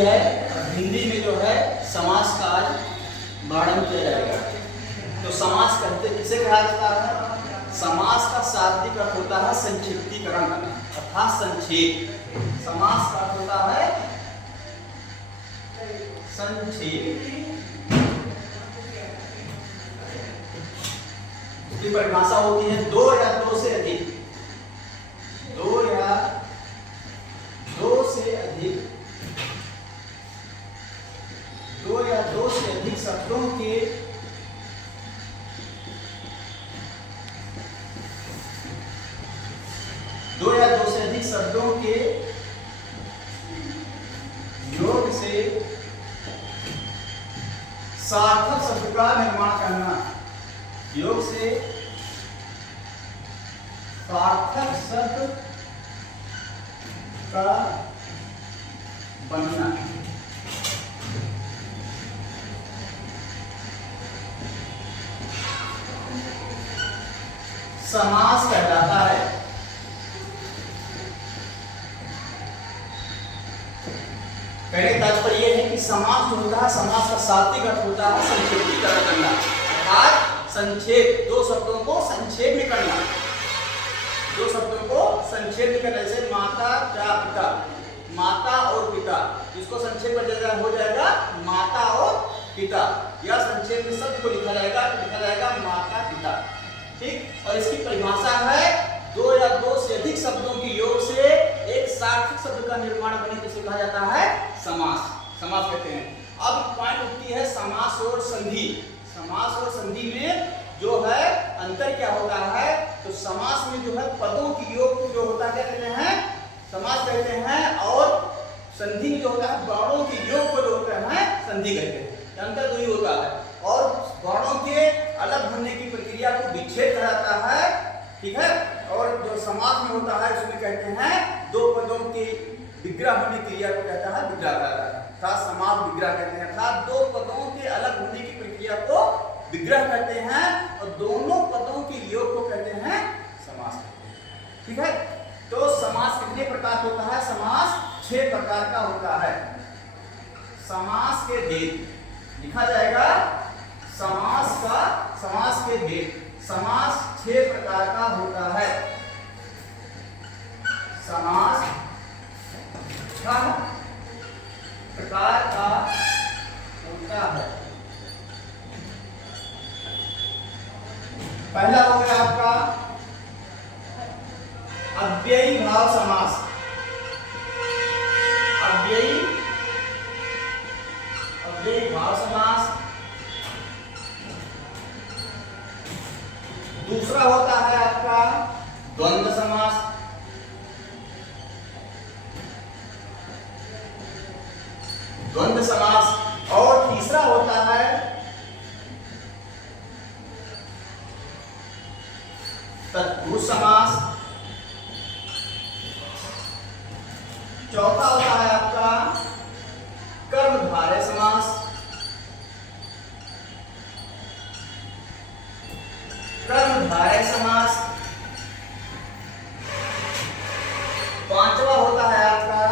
ये है, हिंदी में जो है समास का आज वर्णन किया जाएगा। तो समास कहते किसे कहा जाता है? समास का शाब्दिक अर्थ होता है संक्षिप्तीकरण करना अर्थात संक्षेप। समास का अर्थ होता है संक्षेप। इसकी परिभाषा होती है दो या दो से अधिक, दो या दो से अधिक, दो या दो से अधिक शब्दों के दो या दो से अधिक शब्दों के योग से सार्थक शब्द का निर्माण करना, योग से सार्थक शब्द का बनना। समास कहलाता है। कहने का तात्पर्य यह है कि समास जो होता है, समास का शाब्दिक अर्थ होता है संक्षेपीकरण करना अर्थात संक्षेप, दो शब्दों को संक्षेप में करना, दो शब्दों को संक्षेप में करना। जैसे माता या पिता, माता और पिता, इसको संक्षेप में हो जाएगा माता और पिता, या संक्षेप में शब्द को लिखा जाएगा तो लिखा जाएगा माता पिता। ठीक, और इसकी परिभाषा है दो या दो से अधिक शब्दों के योग से एक सार्थक शब्द का निर्माण बने जिसे कहा जाता है समास। समास कहते हैं। अब पॉइंट उठती है समास और संधि। समास और संधि में जो है अंतर क्या होता है? तो समास में जो है पदों की योग जो होता है क्या कहते हैं? समास कहते हैं, और संधि में जो होता है वर्णों के योग को जो होता है संधि कहते हैं। अंतर दो ही होता है, और वर्णों के अलग होने की प्रक्रिया को विच्छेद कहा जाता है। ठीक है, और जो समास में होता है उसमें कहते हैं दो पदों की विग्रह होने की क्रिया को कहता है विग्रह कहता है, अर्थात समास विग्रह कहते हैं, अर्थात दो पदों के अलग होने की प्रक्रिया को विग्रह कहते हैं, और दोनों पदों के योग को कहते हैं समास कहते हैं। ठीक है, तो समास कितने प्रकार होता है? समास 6 प्रकार का होता है। समास के भेद लिखा जाएगा, समास के भेद। समास 6 प्रकार का होता है। समास 6 प्रकार का होता है। पहला हो गया आपका अव्ययी भाव समास। अव्ययी भाव समास। दूसरा होता है आपका द्वंद्व समास। द्वंद्व समास। और तीसरा होता है तत्पुरुष समास। चौथा होता है आपका कर्मधारय समास। कर्मधारय समास। पांचवा होता है आपका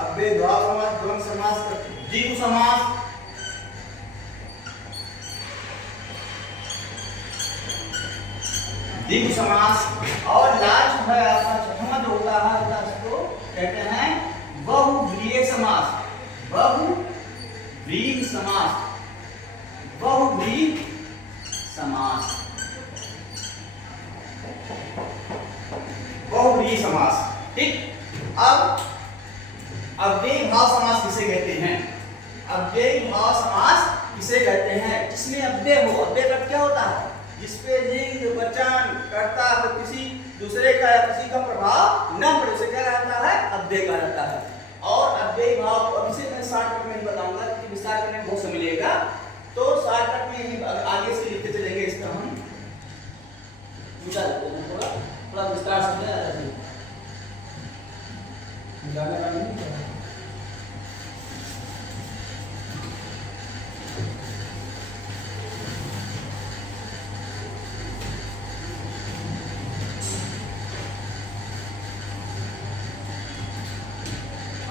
अव्ययी भाव समास, द्वंद्व समास, द्विगु समास। द्विगु समास। और लास्ट है आपका छठवां जो होता है उसको कहते हैं बहुव्रीहि समास। बहुव्रीहि समास। बहुव्रीहि समास। बहुव्रीहि समास। ठीक, अब अव्ययी भाव समास किसे कहते हैं? अव्ययी भाव समास किसे कहते हैं? जिसमें अव्यय हो। अव्यय का क्या होता है? जिसपे लिंग वचन कर्ता किसी दूसरे का या किसी का प्रभाव न पड़े उसे क्या कहता है? अव्यय कहा जाता है। और अव्ययी भाव अब इसे मैं शॉर्टकट में नहीं बताऊंगा क्योंकि विस्तार करने में बहुत समय लगेगा, तो शॉर्टकट में ही आगे से लिखते चलेंगे। इसका हम मिटा देते हैं, थोड़ा विस्तार समझा जाता है।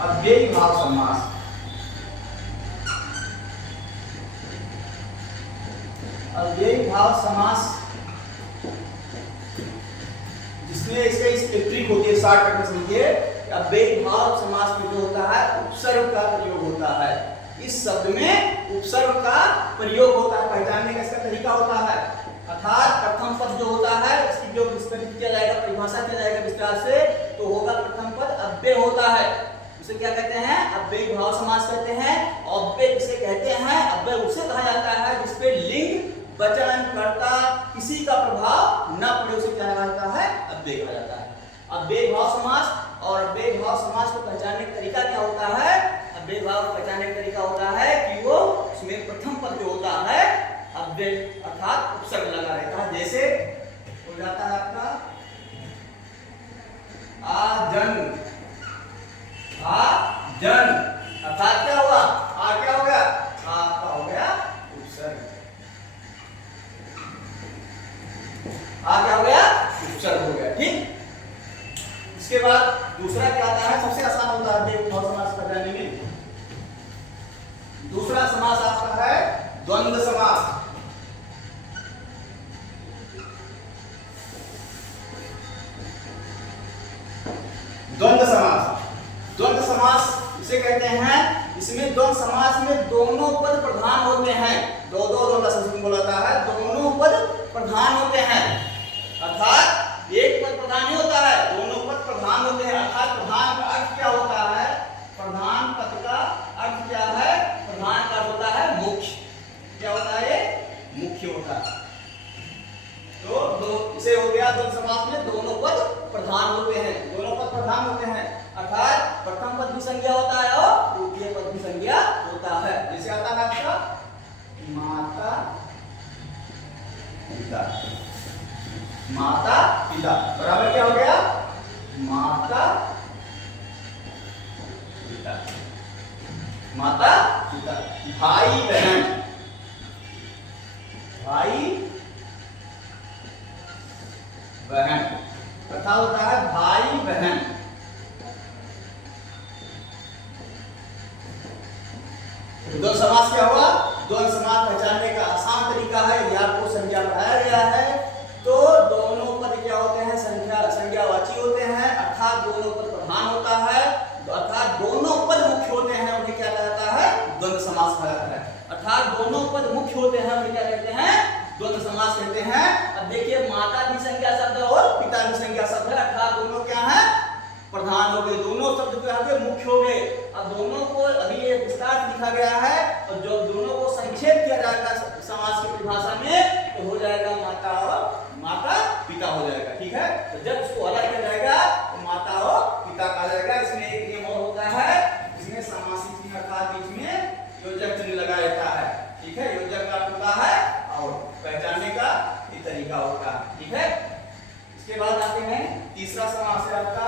अव्ययी भाव समास। अव्ययी भाव समास जिसमें इसका इस ट्रिक होती है, शॉर्टकट में समझिए। अव्ययी भाव समास में जो होता है उपसर्ग का प्रयोग होता है। इस शब्द में उपसर्ग का प्रयोग होता है, पहचानने का इसका तरीका होता है। अर्थात प्रथम पद जो होता है इसकी जो विस्तृत किया जाएगा, परिभाषा किया जाएगा विस्तार से, तो होगा प्रथम पद अव्यय होता है। इसे क्या कहते हैं? अव्ययी भाव समास कहते हैं। अव्यय किसे कहते हैं? अव्यय उसे कहा जाता है जिसपे लिंग, वचन, कर्ता किसी का प्रभाव न पड़े, उसे क्या कहा जाता है? अव्यय कहा जाता है। अव्ययी भाव समास। और अव्ययी भाव समास को पहचानने का तरीका क्या होता है? अव्ययी भाव को पहचानने का तरीका होता है कि वो उसमें प्रथम पद जो होता है अव्यय अर्थात उपसर्ग लगा रहता है। जैसे हो जाता है आपका आजन, आजन अर्थात क्या हुआ? आ क्या हो गया? आपका हो गया उपसर्ग। आ क्या हो गया? उपसर्ग हो गया। ठीक। इसके बाद दूसरा क्या आता है? सबसे आसान होता है अव्ययी भाव समास पहचानने में। दूसरा समास आपका है द्वंद्व समास। द्वंद्व समास। द्वंद्व समास इसे कहते हैं, इसमें द्वंद्व समास में दोनों पद प्रधान होते हैं। दो द्वंद्व समास बोला जाता है, दोनों पद प्रधान होते हैं। अर्थात एक पद प्रधान नहीं होता है, दोनों पद प्रधान होते हैं। अर्थात प्रधान का अर्थ क्या होता है? प्रधान पद का अर्थ क्या है? प्रधान का होता है मुख्य। क्या होता है? मुख्य होता है। तो दो इसे हो गया द्वंद्व समास में दोनों पद प्रधान होते हैं। दोनों पद प्रधान होते हैं अर्थात प्रथम पद भी संज्ञा होता है और द्वितीय पद भी संज्ञा होता है। जैसे आता है आपका माता पिता। माता पिता बराबर क्या हो गया? माता पिता। माता पिता। भाई बहन, भाई बहन तथा होता है भाई बहन। द्वंद्व समास क्या हुआ? द्वंद्व समास पहचानने का आसान तरीका है, यदि आपको संज्ञा पढ़ाया गया है तो दोनों पद क्या होते हैं? संज्ञावाची होते हैं। अर्थात दोनों पद प्रधान होता है, अर्थात दोनों पद मुख्य होते हैं, उन्हें क्या कहा जाता है? द्वंद्व समास कहा जाता है। अर्थात दोनों पद मुख्य होते हैं, उन्हें क्या कहते हैं? द्वंद्व समास कहते हैं। अब देखिए माता भी संज्ञा शब्द और पिता भी संज्ञा शब्द है, अर्थात दोनों क्या है? प्रधान हो गए, दोनों शब्द क्या हो? मुख्य हो गए। अब दोनों को अभी एक विस्तार लिखा गया है और जो दोनों को संक्षेप किया जाएगा समास की परिभाषा में तो हो जाएगा माता और माता पिता हो जाएगा। ठीक है। तो जब इसको अलग किया जाएगा तो माता और पिता कहा जाएगा। इसमें एक नियम और होता है, इसमें समासिक चिन्ह अर्थात बीच में योजक चिन्ह लगा रहता है। ठीक है। योजक का होता है और पहचानने का ये तरीका होता है। ठीक है। इसके बाद आते हैं तीसरा समास है आपका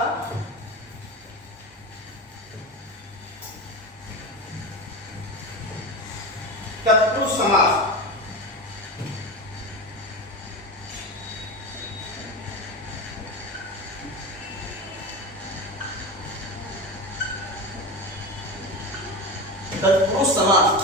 तत्पुरुष समास। तत्पुरुष समास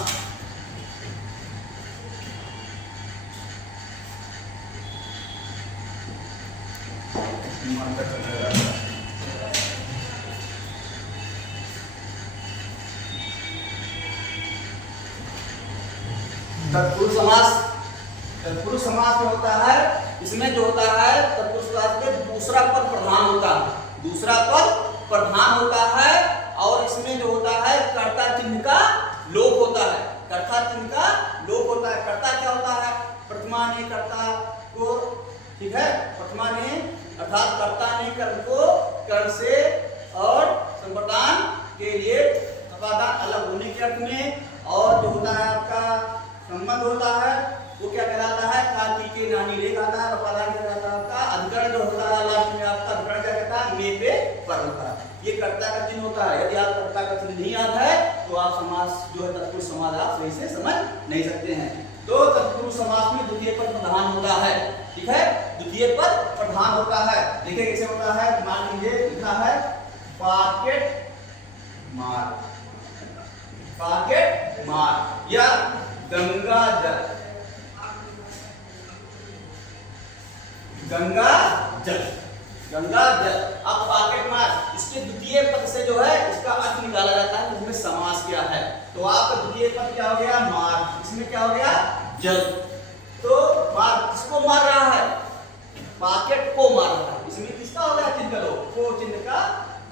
तत्पुरुष समास में होता है, इसमें जो होता है तत्पुरुष समास में दूसरा पद प्रधान होता है। दूसरा पद प्रधान होता है और इसमें जो होता है कर्ता चिन्ह का लोप होता है। कर्ता चिन्ह का लोप होता है। कर्ता क्या होता है? प्रथमा ने कर्ता को, ठीक है, प्रथमा ने अर्थात कर्ता ने कर्म को कर्म से और संप्रदान के लिए अपादान अलग होने के अर्थ में, और जो होता है आपका संबंध होता है वो क्या कहलाता है? काती के नानी ले कहता है। अपादान क्या कहता है? आपका अधिकरण जो होता है लास्ट में आपका अधिकरण क्या कहता है? मे पे पर होता है। ये कर्ता का चिन्ह होता है। यदि आप कर्ता का चिन्ह नहीं याद है तो आप समास जो है तत्पुरुष समास आप सही से समझ नहीं सकते हैं। तो तत्पुरुष समास में द्वितीय पद प्रधान होता है। ठीक है। द्वितीय पद प्रधान होता है। देखिए कैसे होता है, मान लीजिए लिखा है पॉकेट मार, पॉकेट मार या गंगा जल, गंगा जल, गंगा जल। अब पॉकेट मार, इसके द्वितीय पद से जो है इसका अर्थ निकाला जाता है, इसमें समास क्या है। तो आपका द्वितीय पद क्या हो गया, मार, इसमें क्या हो गया, जल। तो मार किसको मार रहा है, पॉकेट को मार रहा है। इसमें किसका हो गया चिन्ह का लोप, को चिन्ह का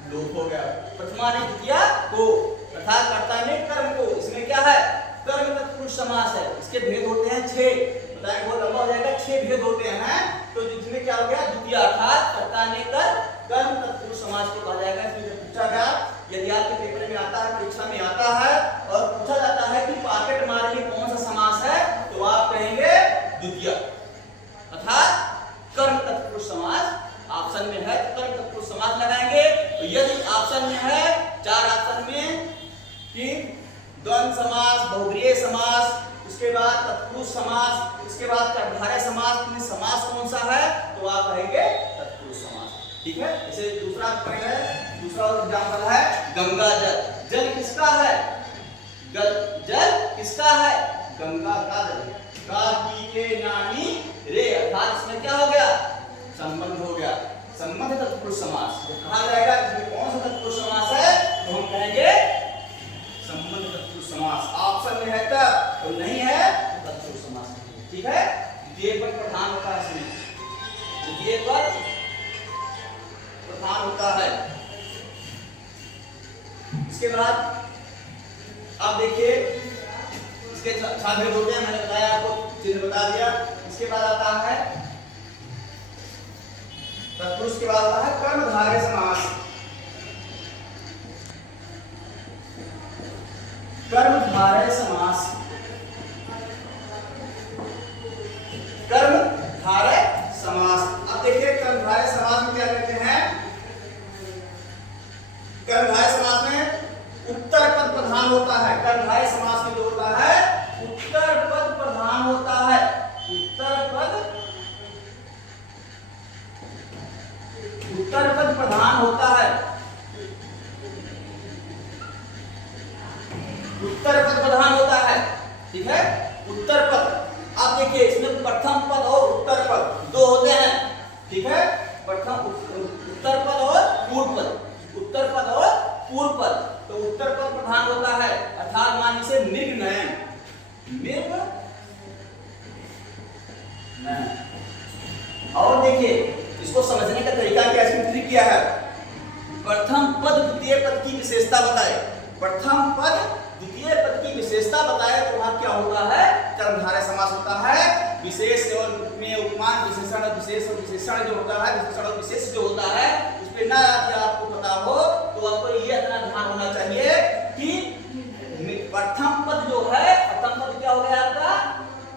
लोप हो गया। प्रथमा ने द्वितीय को तथा कर्ता ने कर्म को। इसमें क्या है, कर्म तत्पुरुष समास है। इसके भेद होते हैं 6, बताएं बहुत लंबा हो जाएगा। 6 भेद होते हैं। तो इसमें क्या हो गया, द्वितीय अर्थात कर्ता ने कर्म तत्पुरुष समास को कहा जाएगा। इसमें पूछा गया, यदि आपके पेपर में आता है, परीक्षा में आता है और पूछा जाता है कि पॉकेट मार में कौन सा समास है, तो आप कहेंगे द्वितीय अर्थात कर्म तत्पुरुष समास। ऑप्शन में है तो कर्म तत्पुरुष समास लगाएंगे। तो यदि ऑप्शन में है, 4 ऑप्शन में कि द्वंद्व समास, बहुब्रीहि समास, उसके बाद तत्पुरुष समास, उसके बाद कर्मधारय समास में समास कौन सा है, तो आप कहेंगे तत्पुरुष समास। ठीक है। इसे दूसरा पॉइंट है, दूसरा एग्जांपल है गंगा जल। जल किसका है, जल किसका है, गंगा का जल। का की के नानी रे, अर्थात इसमें क्या हो गया, संबंध हो गया, संबंध तत्पुरुष समास। तो कहा जाएगा इसमें कौन सा तत्पुरुष समास है, तो हम कहेंगे संबंध तत्पुरुष समास। ऑप्शन में है तब, तो नहीं है तो तत्पुरुष समास। ठीक है। द्वितीय पद प्रधान होता है, इसमें द्वितीय पद प्रधान होता है। इसके बाद अब देखिए इसके 4 भेद होते हैं, मैंने बताया आपको, चिन्ह बता दिया। इसके बाद आता है तत्पुरुष के बाद आता है कर्मधारय समास। कर्मधारय समास, कर्मधारय समास। अब देखिए कर्मधारय समास में क्या कहते हैं, कर्मधारय समास में उत्तर पद प्रधान होता है। कर्मधारय समास में जो होता है उत्तर पद प्रधान होता है, उत्तर पद प्रधान होता है, उत्तर पद प्रधान होता है। ठीक है, उत्तर पद। आप देखिए इसमें प्रथम पद और उत्तर पद 2 होते हैं। ठीक है, प्रथम उत्तर पद और पूर्व पद, उत्तर पद और पूर्व पद। तो उत्तर पद प्रधान होता है, अर्थात मान लीजिए मृग नयन, मृग नयन। और देखिए इसको समझने का तरीका क्या, इसमें ट्रिक क्या है, प्रथम पद द्वितीय पद की विशेषता बताए, प्रथम पद द्वितीय पद की विशेषता बताए तो वहां क्या होता है, कर्मधारय समास होता है। विशेष और में उपमान, विशेषण और विशेष और विशेषण जो होता है, विशेषण और विशेष जो होता है, उस पे ना आपको पता हो तो आपको ये इतना ध्यान होना चाहिए कि प्रथम पद जो है, प्रथम पद क्या हो गया आपका,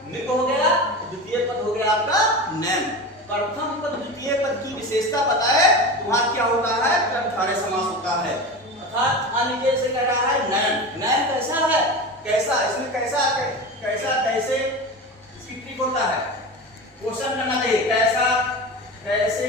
मृग हो गया, द्वितीय पद हो गया आपका नयन। प्रथम पद द्वितीय पद की विशेषता बताए तो वहां क्या होता है, कर्मधारय समास होता है। अर्थात मान लीजिए इसे कह रहा है नयन, नयन कैसा है, कैसा, इसमें कैसा कैसा कैसे, इसकी ट्रिक होता है, क्वेश्चन करना चाहिए, कैसा कैसे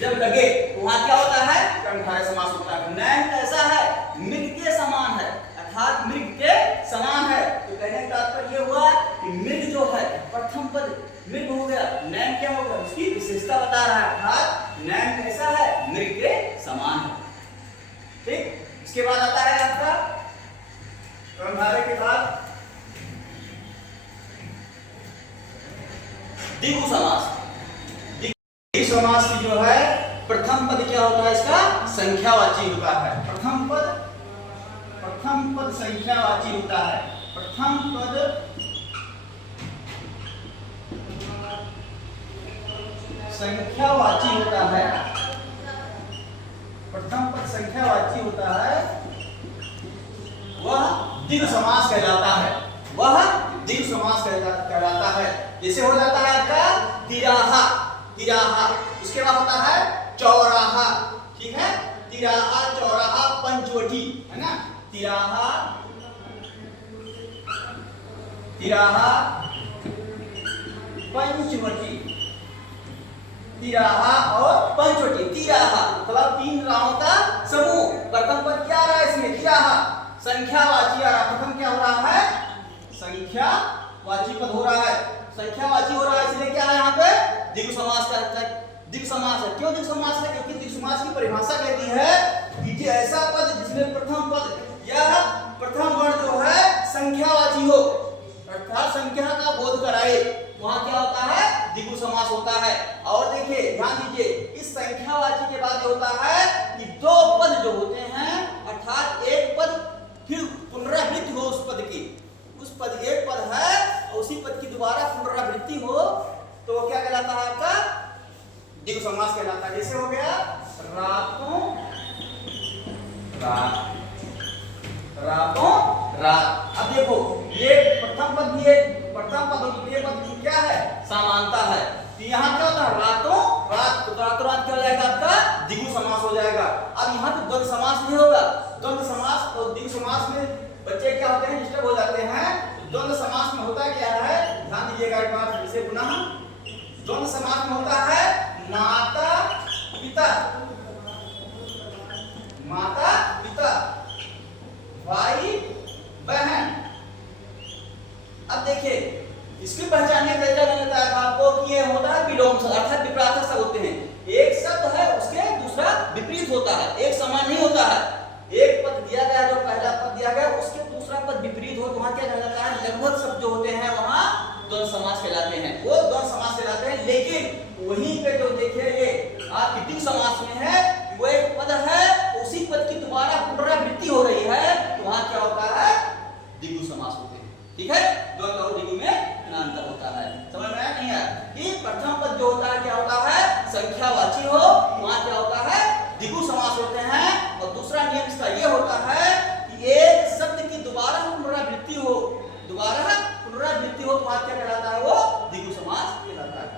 जब लगे तो वहां क्या होता है, कर्मधारय समास होता है। नयन कैसा है, मृग के समान है, अर्थात मृग के समान है। तो कहने का तात्पर्य ये हुआ कि मृग जो है प्रथम पद मृग हो गया, नयन क्या होगा, उसकी विशेषता बता रहा है, अर्थात नयन कैसा है, मृग के समान है। ठीक, इसके बाद आता है आपका कर्मधारय के बाद द्विगु समास। द्विगु समास की जो है प्रथम पद क्या होता है, इसका संख्यावाची होता है। प्रथम पद संख्यावाची होता है। प्रथम पद संख्यावाची होता है, प्रथम पद संख्यावाची होता है, वह द्विगु समास कहलाता है, वह द्विगु समास कहलाता है। जैसे हो जाता है आपका तिराहा, तिराहा, उसके बाद होता है चौराहा। ठीक है, तिराहा, चौराहा, पंचवटी, है ना, तिराहा, तिराहा, पंचवटी, तिराहा और पंचवटी। तिराहा मतलब 3 राहों का समूह। प्रथम पद संख्यावाची आ रहा है। प्रथम क्या हो रहा है? संख्यावाची पद हो रहा है। संख्यावाची हो रहा है इसलिए क्या है यहाँ पे? द्विगु समास का द्विगु समास है। क्यों द्विगु समास है? क्योंकि द्विगु समास की परिभाषा कहती है कि ऐसा पद जिसमें प्रथम पद या प्रथम वर्ण जो है संख्यावाची हो, अर्थात संख्या का बोध कराए, वहां क्या होता है? द्विगु समास होता है। और देखिए ध्यान दीजिए, इस संख्यावाची के बाद होता है कि दो पद जो होते हैं, अर्थात एक पद फिर पुनरावृत्ति हो उस पद की, उस पद एक पद है और उसी पद की दोबारा पुनरावृत्ति हो तो क्या कहलाता है? आपका द्विगु समास कहलाता है। जैसे हो गया रातों रात, रातों रात। अब देखो ये प्रथम पद भी है, प्रथम पद और द्वितीय पद की क्या है? समानता है। तो यहाँ क्या होता है? रातों रात, तो रातों रात क्या हो जाएगा? आपका द्विगु समास हो जाएगा। अब यहाँ तो द्वंद्व समास नहीं होगा। द्वंद्व समास और द्विगु समास में बच्चे क्या होते हैं? डिस्टर्ब हो जाते हैं। द्वंद्व समास में होता क्या है? ध्यान दीजिएगा एक बार फिर से पुनः। द्वंद्व समास में होता है माता पिता, माता पिता, भाई बहन। अब देखिए इसकी पहचान का तरीका मैंने बताया था आपको कि ये होता है विलोम शब्द, अर्थात विपरीत शब्द होते हैं। एक शब्द है उसके दूसरा विपरीत होता है, एक समान नहीं होता है। एक पद दिया गया, जो पहला पद दिया गया उसके दूसरा पद विपरीत हो तो वहां क्या कहलाता है? लगभग शब्द जो होते हैं वहां द्वंद्व समास कहलाते हैं, वो द्वंद्व समास कहलाते हैं। लेकिन वहीं पे जो देखिए ये आपकी द्विगु समास में है, वो एक पद है उसी पद की दोबारा पुनरावृत्ति हो रही है तो वहां क्या होता है? द्विगु समास होते हैं। ठीक है, द्वंद्व और द्विगु में अंतर होता है। समझ में आया नहीं आया? कि प्रथम पद जो होता है क्या होता है? संख्यावाची हो, वहां क्या होता है? द्विगु समास होते हैं। और दूसरा नियम इसका ये होता है कि एक शब्द की दोबारा पुनरावृत्ति हो, दोबारा पुनरावृत्ति हो तो वहां क्या कहलाता है? वो द्विगु समास कहलाता है।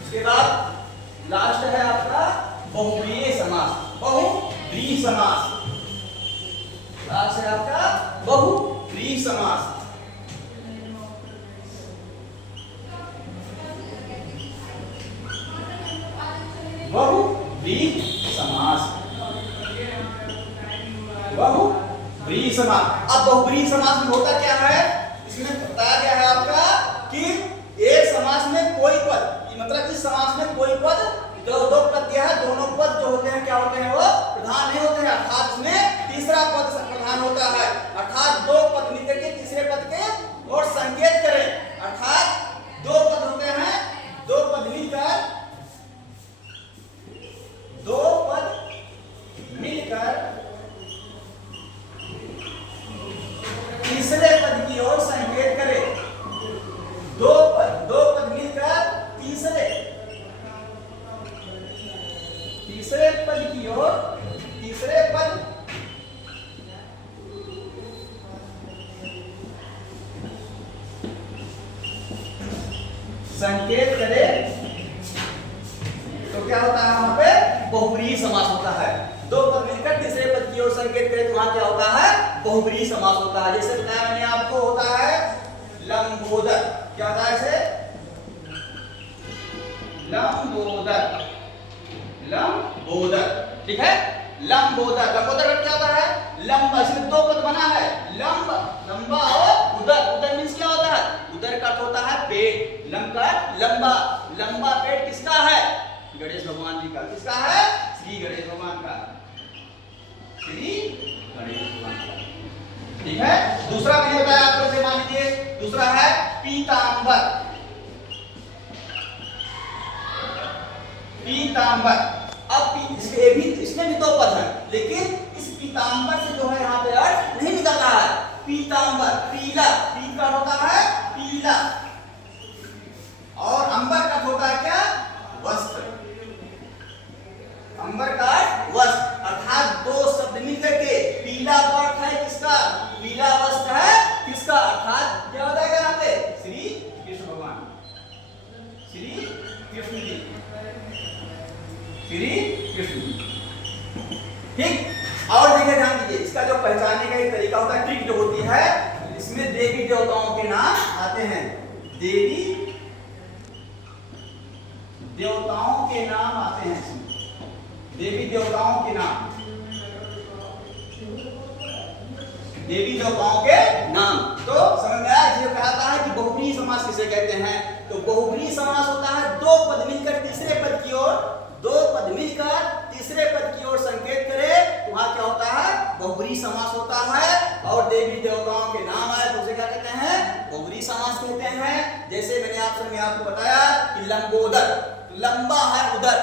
उसके बाद लास्ट है आपका बहुव्रीहि समास। बहुव्रीहि समास लास्ट है आपका बहुव्रीहि समास। बहुव्रीहि समास, बहुव्रीहि समास। अब बहुव्रीहि समास में होता क्या है? इसमें बताया गया है आपका कि एक समास में कोई पद, मतलब इस समास में कोई पद, जो दो पद दिया है, दोनों पद जो होते हैं क्या होते हैं? वो प्रधान नहीं होते हैं, अर्थात इसमें तीसरा पद प्रधान होता है। अर्थात दो पद मिलकर के तीसरे पद के और संकेत करें, अर्थात दो पद होते हैं, दो पद मिलकर, दो पद मिलकर तीसरे पद की ओर संकेत करें। दो पद मिलकर तीसरे पद की ओर, तीसरे पद संकेत करे तो क्या होता है? वहां पे बहुव्रीहि समास होता है। दो पद मिलकर तीसरे पद की ओर संकेत करे तो वहां क्या होता है? बहुव्रीहि समास होता है। जैसे बताया मैंने आपको, होता है लंबोदर। क्या होता है इसे? लंबोदर, लंबोदर। ठीक है, लंबोदर। लंबोदर क्या होता है? लंबा, इसमें दो पद बना है, लंब, लंबा और उदर। उदर मींस क्या होता है? उदर का अर्थ होता है पेट, लंब का लंबा। लंबा पेट किसका है? गणेश भगवान जी का। किसका है? श्री गणेश भगवान का, श्री गणेश भगवान का। ठीक है, दूसरा मैंने बताया आपको, से मान लीजिए दूसरा है पीतांबर। पीतांबर। अब इसमें भी दो पद है, लेकिन इस पीतांबर से जो है यहाँ पे अर्थ नहीं निकल रहा है। पीतांबर, पीला, पी का होता है पीला, और अंबर का होता है क्या? वस्त्र। अंबर का वस्त्र, अर्थात दो शब्द मिलकर के पीला अर्थ है किसका? पीला वस्त्र है किसका? अर्थात क्या हो जाएगा यहाँ पे? श्री कृष्ण भगवान, श्री कृष्ण जी, श्री कृष्ण जी। ठीक, और देखिए ध्यान दीजिए, इसका जो पहचानने का एक तरीका होता है, ट्रिक जो होती है, इसमें देवी देवताओं के नाम आते हैं। देवी देवताओं के नाम आते हैं इसमें, देवी देवताओं के नाम। देवी देवताओं के नाम। तो समझ में आया जो कहता है कि बहुब्रीहि समास किसे कहते हैं। तो बहुब्रीहि समास होता है दो पद मिलकर तीसरे पद की ओर, दो पद मिलकर तीसरे पद की ओर संकेत करे, वहां क्या होता है, बहुब्रीहि समास होता है। और देवी देवताओं के नाम आए तो उसे क्या कहते हैं, बहुब्रीहि समास कहते हैं। जैसे मैंने आपको बताया कि लंबोदर, लंबा है उदर,